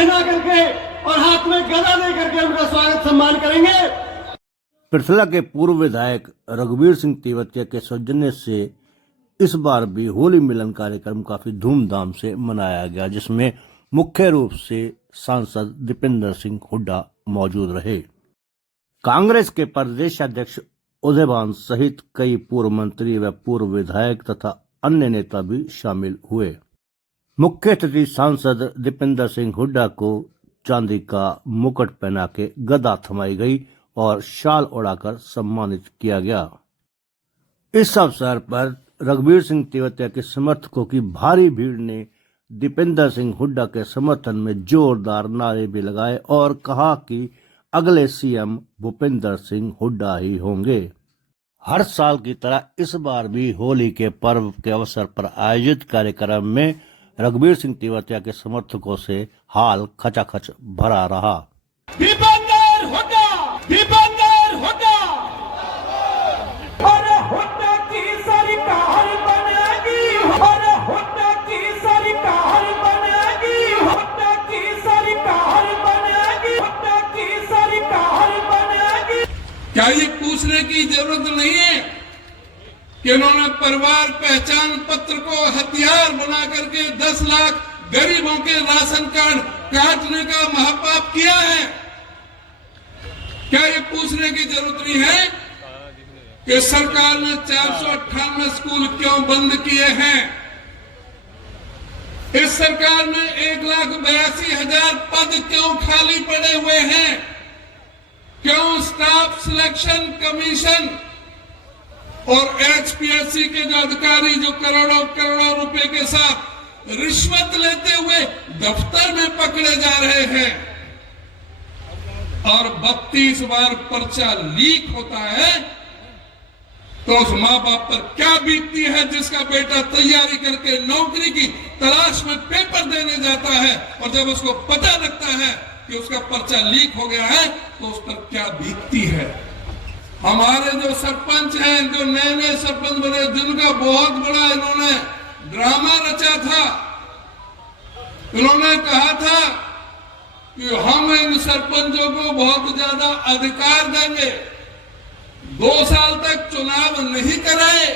पहना करके और हाथ में गदा दे करके उनका स्वागत सम्मान करेंगे। पृथला के पूर्व विधायक रघुवीर सिंह तेवतिया के सौजन्य से इस बार भी होली मिलन कार्यक्रम काफी धूमधाम से मनाया गया, जिसमें मुख्य रूप से सांसद दीपेंद्र सिंह हुड्डा मौजूद रहे। कांग्रेस के प्रदेश अध्यक्ष उदयभान सहित कई पूर्व मंत्री व पूर्व विधायक तथा अन्य नेता भी शामिल हुए। मुख्य अतिथि सांसद दीपेंद्र सिंह हुड्डा को चांदी का मुकुट पहना के गदा थमाई गई और शाल उड़ाकर सम्मानित किया गया। इस अवसर पर रघुवीर सिंह तेवतिया के समर्थकों की भारी भीड़ ने दीपेंद्र सिंह हुड्डा के समर्थन में जोरदार नारे भी लगाए और कहा कि अगले सीएम भूपेंद्र सिंह हुड्डा ही होंगे। हर साल की तरह इस बार भी होली के पर्व के अवसर पर आयोजित कार्यक्रम में रघुवीर सिंह तेवतिया के समर्थकों से हाल खचाखच भरा रहा। दीपेंद्र हुड्डा, दीपेंद्र हुड्डा, अरे हुड्डा की सरकार बनेगी, अरे हुड्डा की सरकार बनेगी, हुड्डा की सरकार बनेगी, हुड्डा की सरकार बनेगी। क्या ये पूछने की जरूरत नहीं है कि उन्होंने परिवार पहचान पत्र को हथियार बना करके 10 लाख गरीबों के राशन कार्ड काटने का महापाप किया है? क्या ये पूछने की जरूरत नहीं है कि सरकार ने 498 स्कूल क्यों बंद किए हैं? इस सरकार में 1,82,000 पद क्यों खाली पड़े हुए हैं? क्यों स्टाफ सिलेक्शन कमीशन और एचपीएससी के जो अधिकारी जो करोड़ों करोड़ों रुपए के साथ रिश्वत लेते हुए दफ्तर में पकड़े जा रहे हैं और 32 बार पर्चा लीक होता है, तो उस मां बाप पर क्या बीतती है जिसका बेटा तैयारी करके नौकरी की तलाश में पेपर देने जाता है और जब उसको पता लगता है कि उसका पर्चा लीक हो गया है तो उस पर क्या बीतती है। हमारे जो सरपंच हैं, जो नए नए सरपंच बने, जिनका बहुत बड़ा इन्होंने ड्रामा रचा था, इन्होंने कहा था कि हम इन सरपंचों को बहुत ज्यादा अधिकार देंगे, 2 साल तक चुनाव नहीं कराए।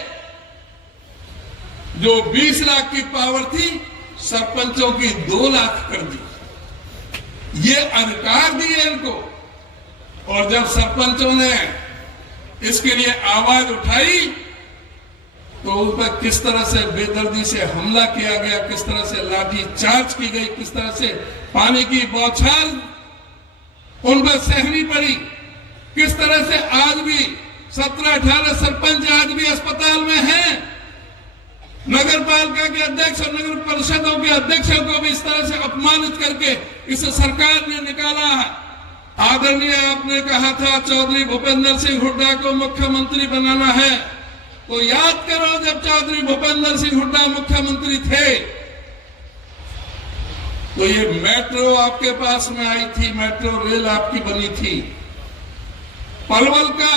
जो 20 लाख की पावर थी सरपंचों की 2 लाख कर दी, ये अधिकार दिए इनको। और जब सरपंचों ने इसके लिए आवाज उठाई तो उन पर किस तरह से बेदर्दी से हमला किया गया, किस तरह से लाठी चार्ज की गई, किस तरह से पानी की बौछार उन पर सहनी पड़ी, किस तरह से आज भी 17-18 सरपंच आज भी अस्पताल में हैं। नगर पालिका के अध्यक्ष और नगर परिषदों के अध्यक्षों को भी इस तरह से अपमानित करके इस सरकार ने निकाला है। आदरणीय आपने कहा था चौधरी भूपेंद्र सिंह हुड्डा को मुख्यमंत्री बनाना है, तो याद करो जब चौधरी भूपेंद्र सिंह हुड्डा मुख्यमंत्री थे तो ये मेट्रो आपके पास में आई थी, मेट्रो रेल आपकी बनी थी, पलवल का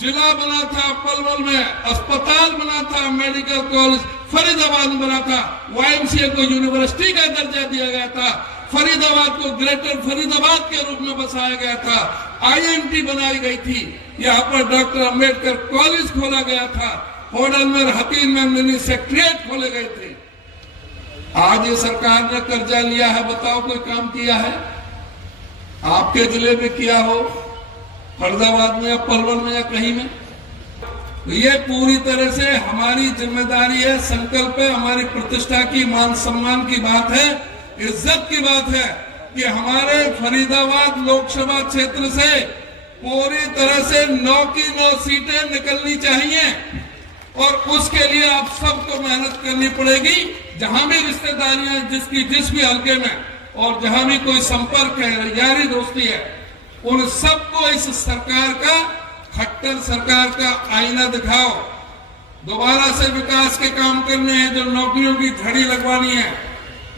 जिला बना था, पलवल में अस्पताल बना था, मेडिकल कॉलेज फरीदाबाद में बना था, वाईएमसीए को यूनिवर्सिटी का दर्जा दिया गया था, फरीदाबाद को ग्रेटर फरीदाबाद के रूप में बसाया गया था, आईएमटी बनाई गई थी, यहाँ पर डॉक्टर अंबेडकर कॉलेज खोला गया था, होडल में हतीन में मिनी सेक्रेटरीट खोले गए थे। आज ये सरकार ने कर्जा लिया है, बताओ कोई काम किया है? आपके जिले में किया हो, फरीदाबाद में या पलवल में या कहीं में? ये पूरी तरह से हमारी जिम्मेदारी है, संकल्प है, हमारी प्रतिष्ठा की, मान सम्मान की बात है, इज्जत की बात है कि हमारे फरीदाबाद लोकसभा क्षेत्र से पूरी तरह से 9 की 9 सीटें निकलनी चाहिए और उसके लिए आप सबको मेहनत करनी पड़ेगी। जहां भी रिश्तेदारियां जिसकी जिस भी हल्के में और जहां भी कोई संपर्क है, यारी दोस्ती है, उन सबको इस सरकार का, खट्टर सरकार का आईना दिखाओ। दोबारा से विकास के काम करने हैं, जो नौकरियों की झड़ी लगवानी है,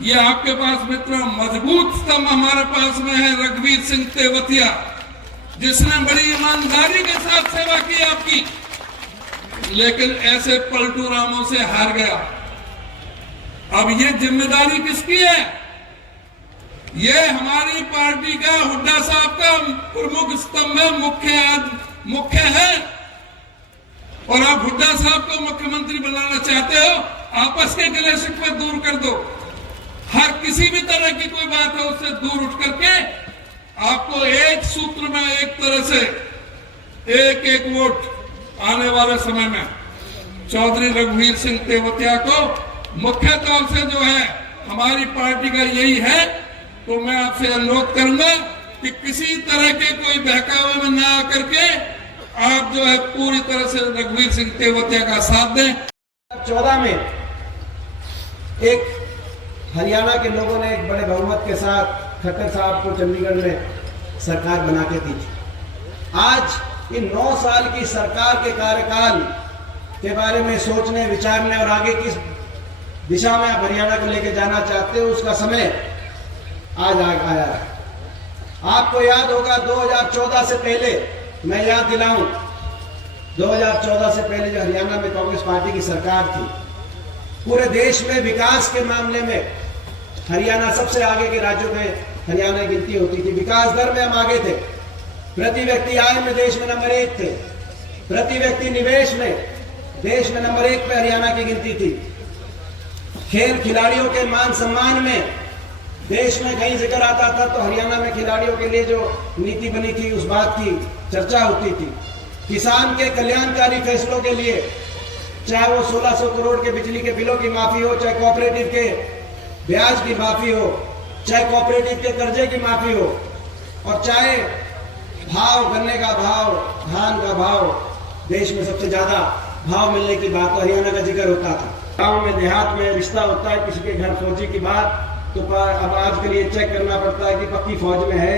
ये आपके पास मित्रों मजबूत स्तंभ हमारे पास में है रघुवीर सिंह तेवतिया, जिसने बड़ी ईमानदारी के साथ सेवा की आपकी, लेकिन ऐसे पलटू रामों से हार गया। अब ये जिम्मेदारी किसकी है? ये हमारी पार्टी का हुड्डा साहब का प्रमुख स्तंभ में मुख्य है। और आप हुड्डा साहब को मुख्यमंत्री बनाना चाहते हो, आपस के कलेश में दूर कर दो। हर किसी भी तरह की कोई बात है उससे दूर उठ करके आपको एक सूत्र में, एक तरह से एक वोट आने वाले समय में चौधरी रघुवीर सिंह तेवतिया को मुख्य तौर से जो है हमारी पार्टी का यही है। तो मैं आपसे अनुरोध करूंगा कि किसी तरह के कोई बहकावे में ना आकर के आप जो है पूरी तरह से रघुवीर सिंह तेवतिया का साथ दें। 2014 में एक हरियाणा के लोगों ने एक बड़े बहुमत के साथ खट्टर साहब को चंडीगढ़ में सरकार बना के दी थी। आज इन 9 साल की सरकार के कार्यकाल के बारे में सोचने, विचारने और आगे किस दिशा में आप हरियाणा को लेकर जाना चाहते हो, उसका समय आज आया है। आपको याद होगा 2014 से पहले, मैं याद दिलाऊं, 2014 से पहले जो हरियाणा में कांग्रेस पार्टी की सरकार थी, पूरे देश में विकास के मामले में हरियाणा सबसे आगे के राज्यों में हरियाणा की गिनती होती थी। विकास दर में हम आगे थे, प्रति व्यक्ति आय में देश में नंबर 1 थे, प्रति व्यक्ति निवेश में देश में नंबर 1 पे हरियाणा की गिनती थी। खेल खिलाड़ियों के मान सम्मान में देश में कहीं जिक्र आता था तो हरियाणा में खिलाड़ियों के लिए जो नीति बनी थी उस बात की चर्चा होती थी। किसान के कल्याणकारी फैसलों के लिए, चाहे वो 1600 करोड़ के बिजली के बिलों की माफी हो, चाहे कोऑपरेटिव के ब्याज की माफी हो, चाहे कोऑपरेटिव के कर्जे की माफी हो, और चाहे भाव, गन्ने का भाव, धान का भाव, देश में सबसे ज्यादा भाव मिलने की बात तो हरियाणा का जिक्र होता था। गांव में, देहात में रिश्ता होता है किसी के घर फौजी की बात, तो अब आज के लिए चेक करना पड़ता है कि पक्की फौज में है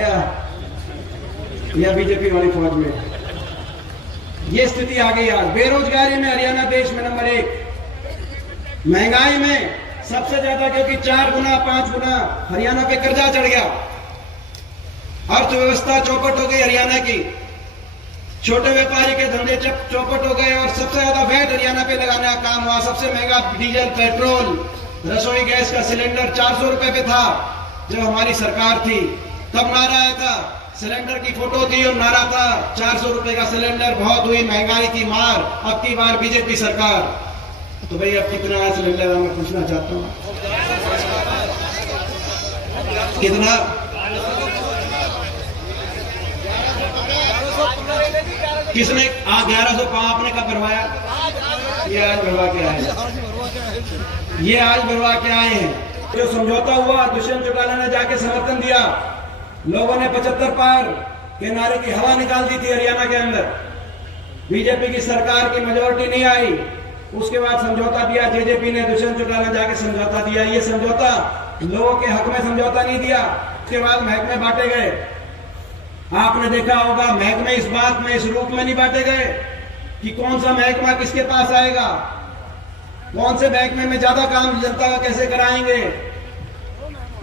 या बीजेपी वाली फौज में है। ये स्थिति आ गई आज। बेरोजगारी में हरियाणा देश में नंबर 1, महंगाई में सबसे ज्यादा, क्योंकि 4 गुना 5 गुना हरियाणा पे कर्जा चढ़ गया, अर्थव्यवस्था चौपट हो गई हरियाणा की, छोटे व्यापारी के धंधे चौपट हो गए और सबसे ज्यादा वैट हरियाणा पे लगाने का काम हुआ। सबसे महंगा डीजल, पेट्रोल, रसोई गैस का सिलेंडर 400 रुपए पे था जब हमारी सरकार थी। तब नारा आया था, सिलेंडर की फोटो थी और नारा था 400 रुपए का सिलेंडर, बहुत हुई महंगाई की मार, अब की बार बीजेपी सरकार। तो भाई अब कितना है सिलेंडर, मैं पूछना चाहता हूँ कितना? किसने 1100 आपने कब भरवाया? ये आज भरवा के आए हैं, ये आज भरवा के आए हैं। जो समझौता हुआ, दुष्यंत चौटाला ने जाके समर्थन दिया, लोगों ने 75 पार के नारे की हवा निकाल दी थी हरियाणा के अंदर। बीजेपी की सरकार की मेजोरिटी नहीं आई, उसके बाद समझौता दिया जेजेपी ने, दुष्यंत चौटाला ने जाके समझौता दिया। ये समझौता लोगों के हक में समझौता नहीं दिया। उसके बाद महकमे बांटे गए। आपने देखा होगा महकमे इस बात में, इस रूप में नहीं बांटे गए कि कौन सा महकमा किसके पास आएगा, कौन से महकमे में ज्यादा काम जनता का कैसे कराएंगे,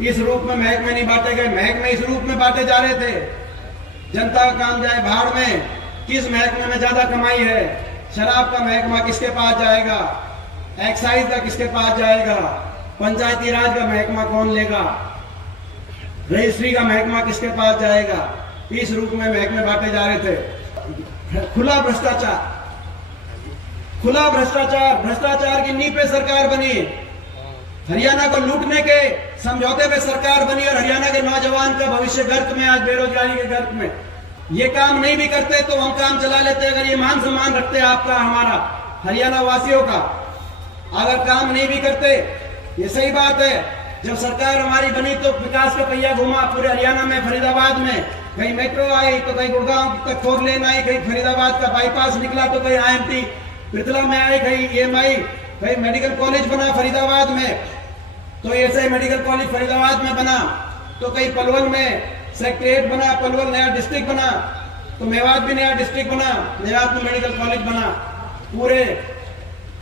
इस रूप में महकमे नहीं बांटे गए। महकमे इस रूप में बांटे जा रहे थे, जनता का काम जाए भाड़ में, किस महकमे में ज्यादा कमाई है, शराब का महकमा किसके पास जाएगा, एक्साइज का किसके पास जाएगा, पंचायती राज का महकमा कौन लेगा, रजिस्ट्री का महकमा किसके पास जाएगा, इस रूप में महकमे बांटे जा रहे थे। खुला भ्रष्टाचार, खुला भ्रष्टाचार, भ्रष्टाचार की नींव पे सरकार बनी, हरियाणा को लूटने के समझौते पे सरकार बनी और हरियाणा के नौजवान का भविष्य गर्त में, आज बेरोजगारी के गर्त में। ये काम नहीं भी करते तो हम काम चला लेते, अगर ये मान सम्मान रखते आपका, हमारा, हरियाणा वासियों का। अगर काम नहीं भी करते, ये सही बात है, जब सरकार हमारी बनी तो विकास का पहिया घुमा पूरे हरियाणा में, फरीदाबाद में कहीं मेट्रो आई तो कहीं गुड़गांव तक 4 लेन आई, कहीं फरीदाबाद का बाईपास निकला तो कहीं IMT पृथला में आई, कहीं EMI, कहीं मेडिकल कॉलेज बना फरीदाबाद में, तो ऐसे मेडिकल कॉलेज फरीदाबाद में बना, तो कहीं पलवल में सेक्रेटरीट बना, पलवल नया डिस्ट्रिक्ट बना, तो मेवात भी नया डिस्ट्रिक्ट बना, मेवात में मेडिकल कॉलेज बना। पूरे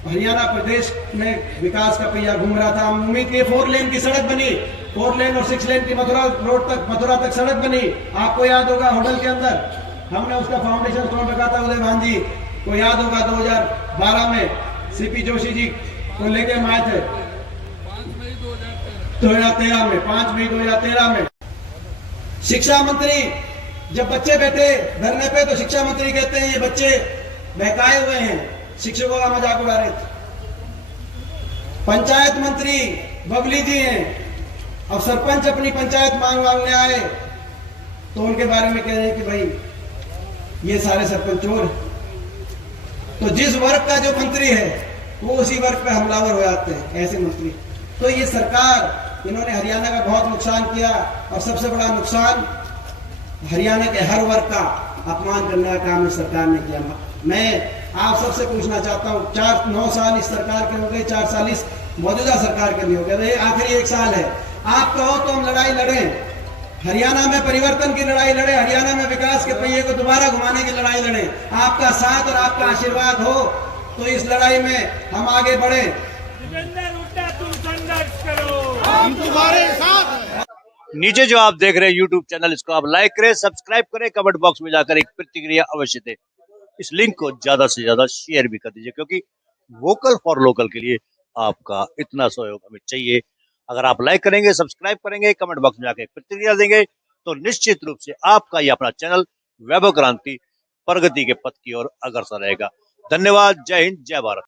हरियाणा प्रदेश में विकास का पहिया घूम रहा था। उम्मीद की 4 लेन की सड़क बनी, 4 लेन और 6 लेन की मथुरा तक सड़क बनी। आपको याद होगा होटल के अंदर हमने उसका फाउंडेशन स्टोन रखा था, उदय भान जी को याद होगा 2012 में CP जोशी जी को लेके हम आए थे 2013 में, 5 मई 2013 में। शिक्षा मंत्री जब बच्चे बैठे धरने पे तो शिक्षा मंत्री कहते हैं ये बच्चे बहकाए हुए हैं, शिक्षकों का मजाक उड़ा रहे थे। पंचायत मंत्री बबली जी हैं, अब सरपंच अपनी पंचायत मांगने आए तो उनके बारे में कह रहे हैं कि भाई ये सारे सरपंच चोर हैं। तो जिस वर्ग का जो मंत्री है वो उसी वर्ग पे हमलावर हो जाते हैं ऐसे मंत्री। तो ये सरकार, इन्होंने हरियाणा का बहुत नुकसान किया और सबसे बड़ा नुकसान हरियाणा के हर वर्ग का अपमान करने का काम इस सरकार ने किया। मैं आप सबसे पूछना चाहता हूँ, 9 साल इस सरकार के हो गए, 4 साल इस मौजूदा सरकार के भी हो गए, आखिरी 1 साल है। आप कहो तो हम लड़ाई लड़ें, हरियाणा में परिवर्तन की लड़ाई लड़े, हरियाणा में विकास के पहिए को दोबारा घुमाने की लड़ाई लड़े। आपका साथ और आपका आशीर्वाद हो तो इस लड़ाई में हम आगे बढ़े। तुम संघर्ष करो, हम तुम्हारे साथ। नीचे जो आप देख रहे हैं यूट्यूब चैनल, इसको आप लाइक करें, सब्सक्राइब करें, कमेंट बॉक्स में जाकर एक प्रतिक्रिया अवश्य दें। इस लिंक को ज्यादा से ज्यादा शेयर भी कर दीजिए, क्योंकि वोकल फॉर लोकल के लिए आपका इतना सहयोग हमें चाहिए। अगर आप लाइक करेंगे, सब्सक्राइब करेंगे, कमेंट बॉक्स में जाकर एक प्रतिक्रिया देंगे तो निश्चित रूप से आपका ये अपना चैनल वैभव क्रांति प्रगति के पथ की ओर अग्रसर रहेगा। धन्यवाद। जय हिंद, जय भारत।